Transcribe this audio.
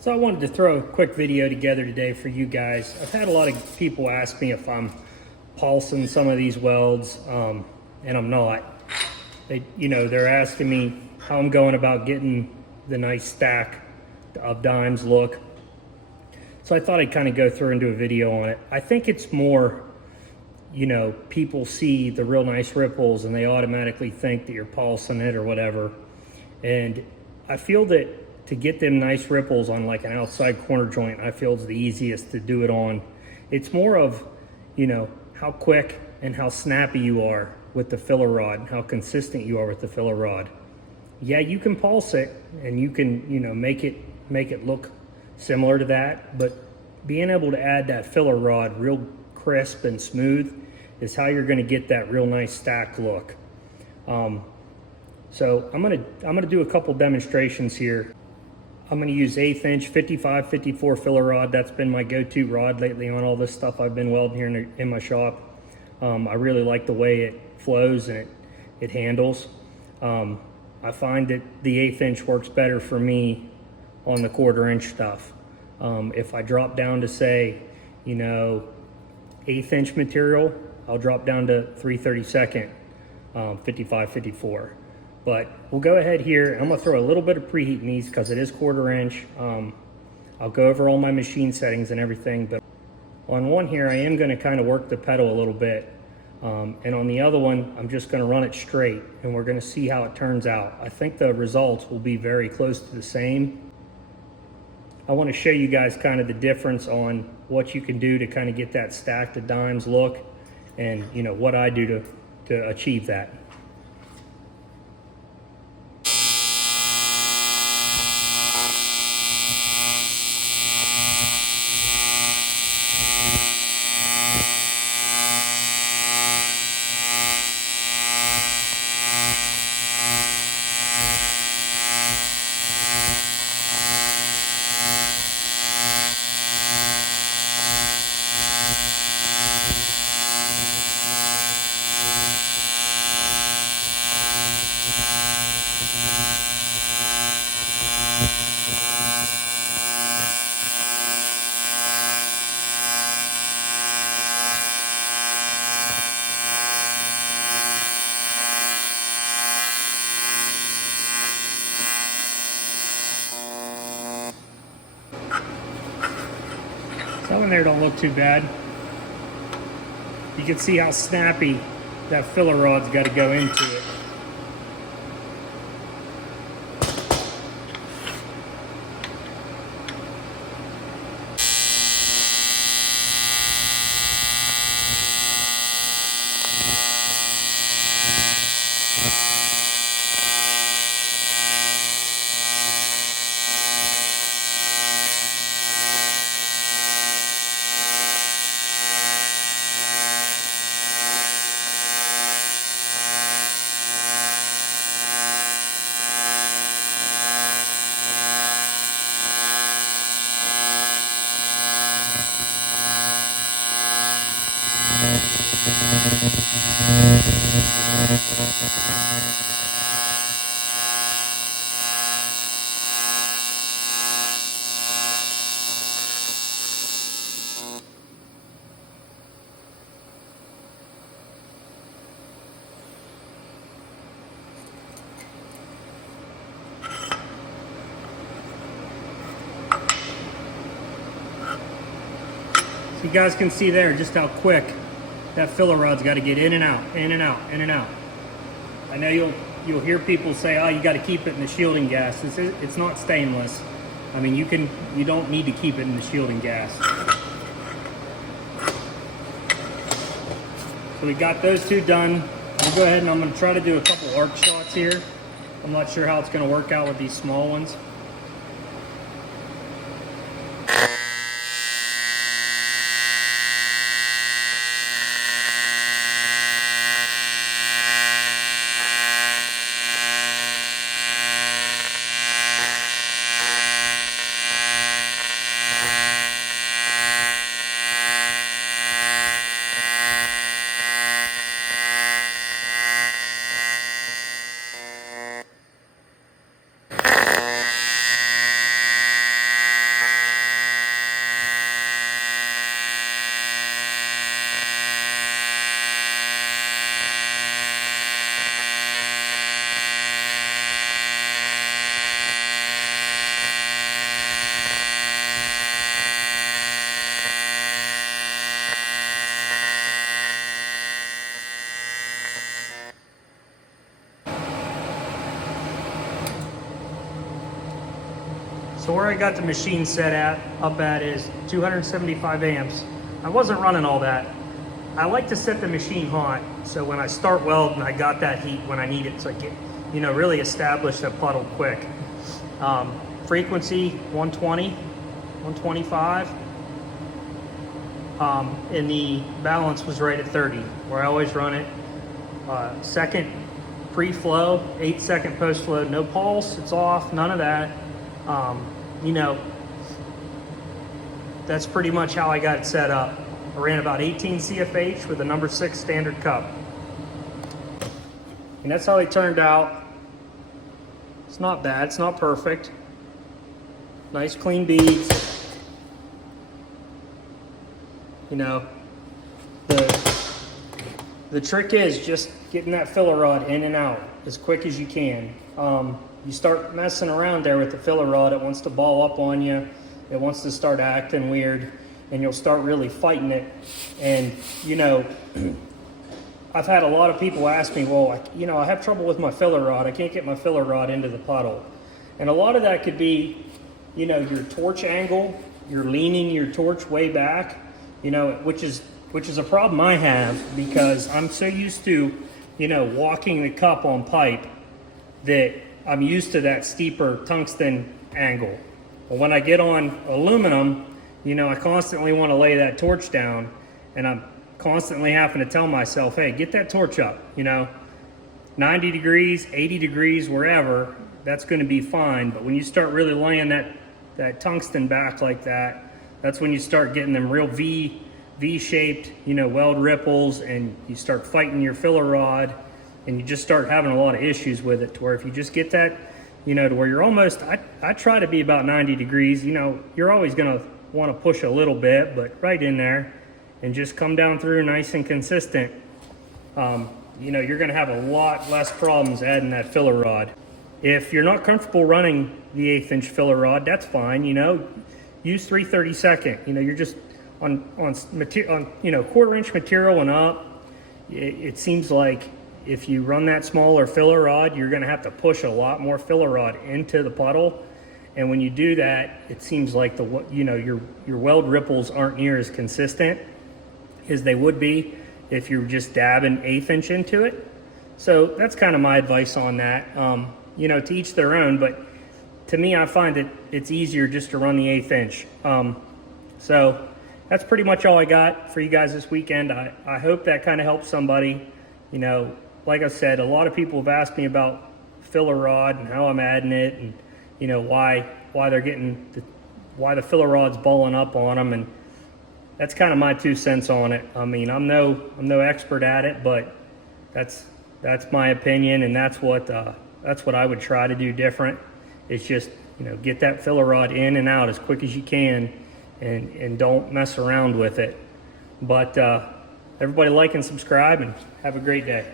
So I wanted to throw a quick video together today for you guys. I've had a lot of people ask me if I'm pulsing some of these welds, and I'm not. They're asking me how I'm going about getting the nice stack of dimes look. So I thought I'd kind of go through and do a video on it. I think it's more, people see the real nice ripples and they automatically think that you're pulsing it or whatever. And I feel that to get them nice ripples on like an outside corner joint, I feel is the easiest to do it on. It's more of, how quick and how snappy you are with the filler rod, and how consistent you are with the filler rod. Yeah, you can pulse it and you can, make it look similar to that, but being able to add that filler rod real crisp and smooth is how you're gonna get that real nice stack look. So I'm gonna do a couple demonstrations here. I'm gonna use 1/8 inch 55-54 filler rod. That's been my go-to rod lately on all this stuff I've been welding here in my shop. I really like the way it flows and it handles. I find that the 1/8 inch works better for me on the 1/4 inch stuff. If I drop down to say, 1/8 inch material, I'll drop down to 3/32 55-54. But we'll go ahead here. I'm gonna throw a little bit of preheat in these because it is 1/4 inch. I'll go over all my machine settings and everything, but on one here, I am gonna kind of work the pedal a little bit. And on the other one, I'm just gonna run it straight and we're gonna see how it turns out. I think the results will be very close to the same. I wanna show you guys kind of the difference on what you can do to kind of get that stacked of dimes look and what I do to achieve that. That one there don't look too bad. You can see how snappy that filler rod's got to go into it. So you guys can see there just how quick that filler rod's got to get in and out, in and out, in and out. I know you'll hear people say, "Oh, you got to keep it in the shielding gas." It's not stainless. I mean, you don't need to keep it in the shielding gas. So we got those two done. I'll go ahead and I'm going to try to do a couple arc shots here. I'm not sure how it's going to work out with these small ones. So where I got the machine set up at is 275 amps. I wasn't running all that. I like to set the machine hot, so when I start welding, I got that heat when I need it, so I get, really establish that puddle quick. Frequency 120, 125. And the balance was right at 30, where I always run it. Second pre-flow, 8-second post-flow, no pulse, it's off, none of that. That's pretty much how I got it set up. I ran about 18 CFH with a number 6 standard cup. And that's how it turned out. It's not bad, it's not perfect. Nice clean beads. The trick is just getting that filler rod in and out as quick as you can. You start messing around there with the filler rod, it wants to ball up on you. It wants to start acting weird, and you'll start really fighting it. And, I've had a lot of people ask me, well, I have trouble with my filler rod. I can't get my filler rod into the puddle. And a lot of that could be, your torch angle. You're leaning your torch way back, which is a problem I have, because I'm so used to, walking the cup on pipe that I'm used to that steeper tungsten angle. But when I get on aluminum, I constantly want to lay that torch down, and I'm constantly having to tell myself, hey, get that torch up, 90 degrees, 80 degrees, wherever, that's going to be fine. But when you start really laying that tungsten back like that, that's when you start getting them real V-shaped, weld ripples, and you start fighting your filler rod, and you just start having a lot of issues with it, to where if you just get that, to where you're almost, I try to be about 90 degrees, you're always going to want to push a little bit, but right in there, and just come down through nice and consistent. You're going to have a lot less problems adding that filler rod. If you're not comfortable running the 1/8-inch filler rod, that's fine. Use 3/32. You're just on 1/4-inch material and up. It seems like if you run that smaller filler rod, you're going to have to push a lot more filler rod into the puddle. And when you do that, it seems like your weld ripples aren't near as consistent as they would be if you're just dabbing 1/8-inch into it. So that's kind of my advice on that. To each their own, but to me, I find that it's easier just to run the 1/8-inch. So that's pretty much all I got for you guys this weekend. I hope that kind of helps somebody. Like I said, a lot of people have asked me about filler rod and how I'm adding it, and why they're getting why the filler rod's balling up on them, and that's kind of my 2 cents on it. I mean, I'm no expert at it, but that's my opinion, and that's what I would try to do different. It's just, get that filler rod in and out as quick as you can, and don't mess around with it. But everybody like and subscribe, and have a great day.